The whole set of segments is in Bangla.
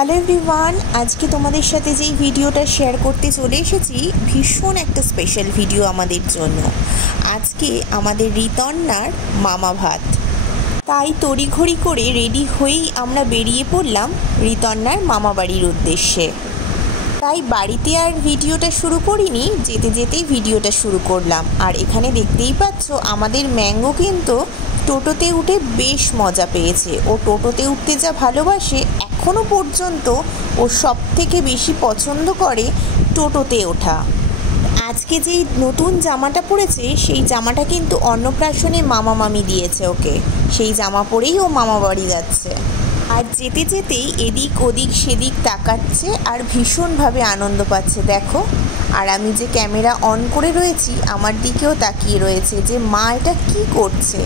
হ্যালো এভরিওয়ান, আজকে তোমাদের সাথে যেই ভিডিওটা শেয়ার করতে চলে এসেছি ভীষণ একটা স্পেশাল ভিডিও আমাদের জন্য। আজকে আমাদের ঋতন্নার মামা ভাত, তাই তড়িঘড়ি করে রেডি হয়েই আমরা বেরিয়ে পড়লাম ঋতন্নার মামা বাড়ির উদ্দেশ্যে। তাই বাড়িতে আর ভিডিওটা শুরু করিনি, যেতে যেতেই ভিডিওটা শুরু করলাম। আর এখানে দেখতেই পাচ্ছ আমাদের ম্যাঙ্গো কিন্তু টোটোতে উঠে বেশ মজা পেয়েছে। ও টোটোতে উঠতে যা ভালোবাসে, এখনও পর্যন্ত ও সব থেকে বেশি পছন্দ করে টোটোতে ওঠা। আজকে যেই নতুন জামাটা পরেছে সেই জামাটা কিন্তু অন্নপ্রাশনে মামা মামি দিয়েছে ওকে, সেই জামা পরেই ও মামা বাড়ি যাচ্ছে। আর যেতে যেতেই এদিক ওদিক সেদিক তাকাচ্ছে আর ভীষণভাবে আনন্দ পাচ্ছে দেখো। আর আমি যে ক্যামেরা অন করে রয়েছি আমার দিকেও তাকিয়ে রয়েছে যে মা এটা কি করছে।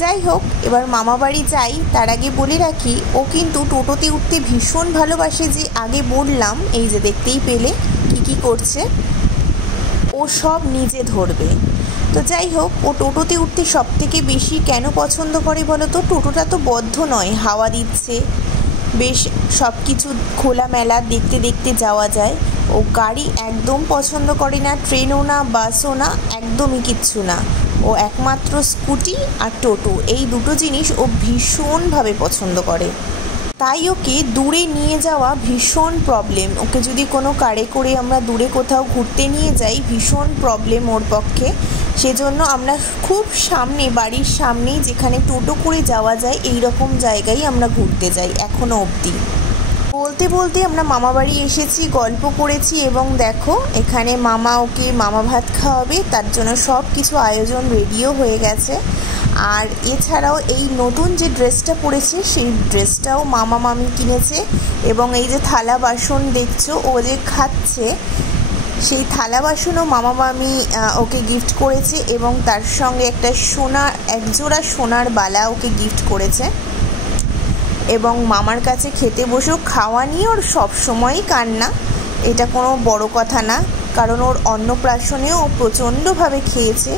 যাই হোক, এবার মামা বাড়ি যাই তার আগে বলে রাখি ও কিন্তু টোটোতে উঠতে ভীষণ ভালোবাসে, যে আগে বললাম। এই যে দেখতেই পেলে কি করছে, ও সব নিজে ধরবে। তো যাই হোক, ও টোটোতে উঠতে সব থেকে বেশি কেন পছন্দ করে বলো তো? টোটোটা তো বদ্ধ নয়, হাওয়া দিচ্ছে, বেশ সব কিছু খোলামেলা দেখতে দেখতে যাওয়া যায়। ও গাড়ি একদম পছন্দ করে না, ট্রেনও না, বাসও না, একদমই কিচ্ছু না। ও একমাত্র স্কুটি আর টোটো, এই দুটো জিনিস ও ভীষণভাবে পছন্দ করে। তাই ওকে দূরে নিয়ে যাওয়া ভীষণ প্রবলেম। ওকে যদি কোনো কারে করে আমরা দূরে কোথাও ঘুরতে নিয়ে যাই ভীষণ প্রবলেম ওর পক্ষে। সেজন্য আমরা খুব সামনে, বাড়ির সামনেই যেখানে টোটো করে যাওয়া যায় এই রকম জায়গায় আমরা ঘুরতে যাই এখনও অবধি। বলতে বলতে আমরা মামা বাড়ি এসেছি, গল্প করেছি, এবং দেখো এখানে মামা ওকে মামা ভাত খাওয়াবে, তার জন্য সব কিছু আয়োজন রেডিও হয়ে গেছে। আর এছাড়াও এই নতুন যে ড্রেসটা পরেছে সেই ড্রেসটাও মামা মামি কিনেছে। এবং এই যে থালা বাসন দেখছো ও যে খাচ্ছে, সেই থালা বাসনও মামা মামি ওকে গিফট করেছে, এবং তার সঙ্গে একটা একজোড়া সোনার বালা ওকে গিফট করেছে। এবং মামার কাছে খেতে বসেও খাওয়া নিয়ে ওর সবসময়ই কান্না, এটা কোনো বড় কথা না, কারণ ওর অন্নপ্রাশনেও ও প্রচণ্ডভাবে খেয়েছে।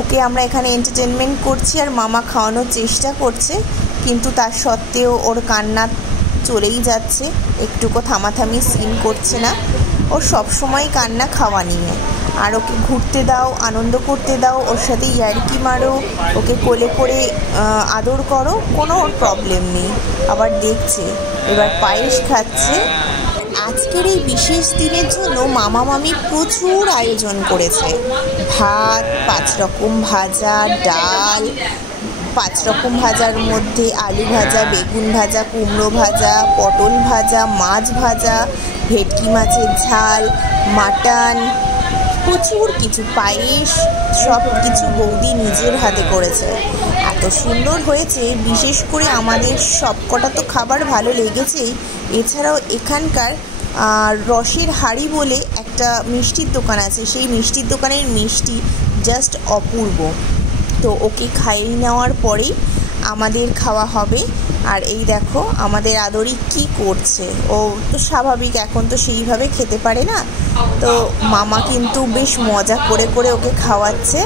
ওকে আমরা এখানে এন্টারটেনমেন্ট করছি আর মামা খাওয়ানোর চেষ্টা করছে, কিন্তু তার সত্ত্বেও ওর কান্না চলেই যাচ্ছে, একটুকু থামাথামি সিন করছে না। ও সবসময় কান্না খাওয়া নিয়ে। আর ওকে ঘুরতে দাও, আনন্দ করতে দাও, ওর সাথে ইয়ার্কি মারো, ওকে কোলে করে আদর করো, কোনো ওর প্রবলেম নেই। আবার দেখছে এবার পায়েস খাচ্ছে। আজকের এই বিশেষ দিনের জন্য মামা মামি প্রচুর আয়োজন করেছে। ভাত, 5 রকম ভাজা, ডাল, 5 রকম ভাজার মধ্যে আলু ভাজা, বেগুন ভাজা, কুমড়ো ভাজা, পটল ভাজা, মাছ ভাজা, ভেটকি মাছের ঝাল, মাটন, প্রচুর কিছু, পায়েস, সব কিছু বৌদি নিজের হাতে করেছে। এত সুন্দর হয়েছে, বিশেষ করে আমাদের সবকটা তো খাবার ভালো লেগেছেই। এছাড়াও এখানকার রসের হাড়ি বলে একটা মিষ্টির দোকান আছে, সেই মিষ্টির দোকানের মিষ্টি জাস্ট অপূর্ব। তো ওকে খাইয়ে নেওয়ার পরেই আমাদের খাওয়া হবে। আর এই দেখো আমাদের আদরি কি করছে, ও তো স্বাভাবিক, এখন তো সেইভাবে খেতে পারে না, তো মামা কিন্তু বেশ মজা করে করে ওকে খাওয়াচ্ছে।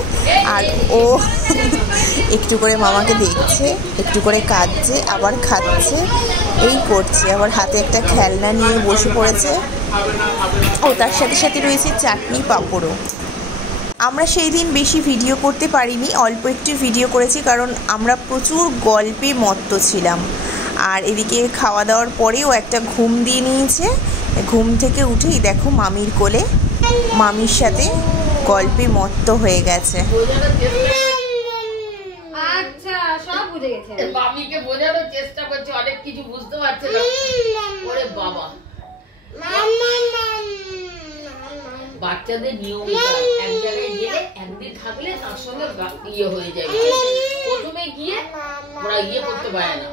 আর ও একটু করে মামাকে দেখছে, একটু করে কাঁদছে, আবার খাচ্ছে, এই করছে। আবার হাতে একটা খেলনা নিয়ে বসে পড়েছে। ও তার সাথে সাথে রয়েছে চাটনি, পাঁপড়ও। আমরা সেই দিন বেশি ভিডিও করতে পারিনি, অল্প একটু ভিডিও করেছি, কারণ আমরা প্রচুর গল্পে মত্ত ছিলাম। আর এদিকে খাওয়া দাওয়ার পরেও একটা ঘুম দিয়ে নিয়েছে। ঘুম থেকে উঠেই দেখো মামির কোলে, মামির সাথে গল্পে মত্ত হয়ে গেছে। আচ্ছা, সব বুঝে গেছে। মামিকে বোঝানোর চেষ্টা করছে, অনেক কিছু বুঝতে পারছে না। ওরে বাবা, বাচ্চাদের নিয়ম এক জায়গায় গেলে একদিন থাকলে তার সঙ্গে ইয়ে হয়ে যাবে। প্রথমে গিয়ে ওরা ইয়ে করতে পারে না।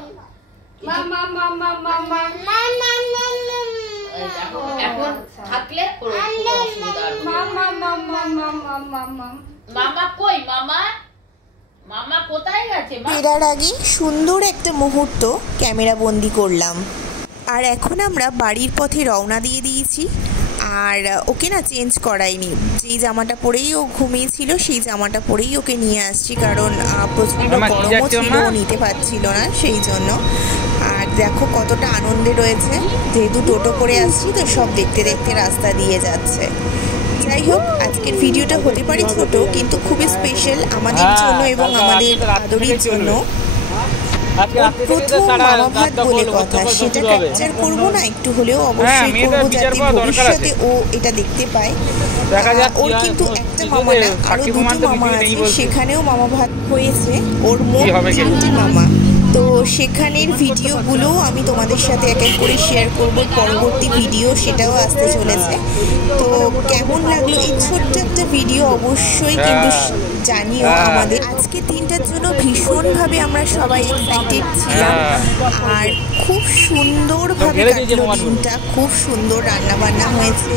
এখন থাকলে মামা কই, মামা কোথায় গেছে? ফেরার আগে সুন্দর একটা মুহূর্ত ক্যামেরা বন্দি করলাম। আর এখন আমরা বাড়ির পথে রওনা দিয়ে দিয়েছি। আর ওকে না চেঞ্জ করাইনি, যেই জামাটা পরেই ও ঘুমিয়েছিল সেই জামাটা পরেই ওকে নিয়ে আসছি, কারণ প্রচণ্ড গরমও ছিল, ও নিতে পারছিল না সেই জন্য। আর দেখো কতটা আনন্দে রয়েছে, যেহেতু টোটো করে আসছি তো সব দেখতে দেখতে রাস্তা দিয়ে যাচ্ছে। যাই হোক, আজকের ভিডিওটা হতে পারে ছোট, কিন্তু খুবই স্পেশাল আমাদের জন্য এবং আমাদের আদরির জন্য। প্রথম মামা ভাত বলে কথা, সেটা ক্যাপচার করবো না, একটু হলেও অবশ্যই করবো, যাতে ভবিষ্যতে ও এটা দেখতে পায়। ওর কিন্তু একটা মামা না, আরো দুটো মামা আছে, সেখানেও মামা ভাত হয়েছে। ওর মোট 3টে মামা। তো সেখানের ভিডিওগুলোও আমি তোমাদের সাথে এক এক করে শেয়ার করব পরবর্তী ভিডিও, সেটাও আসতে চলেছে। তো কেমন লাগলো এই ছোট্ট একটা ভিডিও অবশ্যই কিন্তু জানিও আমাদের। আজকে দিনটার জন্য ভীষণভাবে আমরা সবাই এক্সাইটেড ছিলাম, আর খুব সুন্দরভাবে কাটলো দিনটা। খুব সুন্দর রান্না বান্না হয়েছে।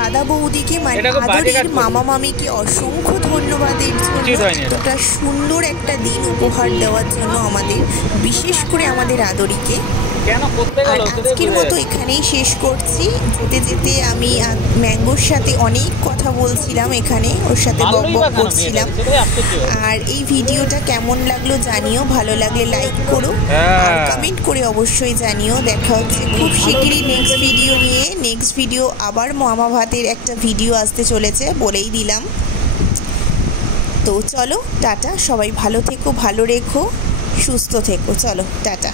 দাদা বৌদিকে মানে আদরের মামা মামিকে অসংখ্য ধন্যবাদের জন্য এতটা সুন্দর একটা দিন উপহার দেওয়ার জন্য আমাদের, বিশেষ করে আমাদের আদরিকে। আর আজকের মতো এখানেই শেষ করছি। যেতে যেতে আমি ম্যাঙ্গোর সাথে অনেক কথা বলছিলাম, এখানে ওর সাথে বকবক করছিলাম। আর এই ভিডিওটা কেমন লাগলো জানিও, ভালো লাগলে লাইক করো আর কমেন্ট করে অবশ্যই জানিও। দেখা হচ্ছে খুব শিগগিরই নেক্সট ভিডিও নিয়ে। নেক্সট ভিডিও আবার মামা ভাতের একটা ভিডিও আসতে চলেছে, বলেই দিলাম। তো চলো টাটা, সবাই ভালো থেকো, ভালো রেখো, সুস্থ থেকো। চলো টাটা।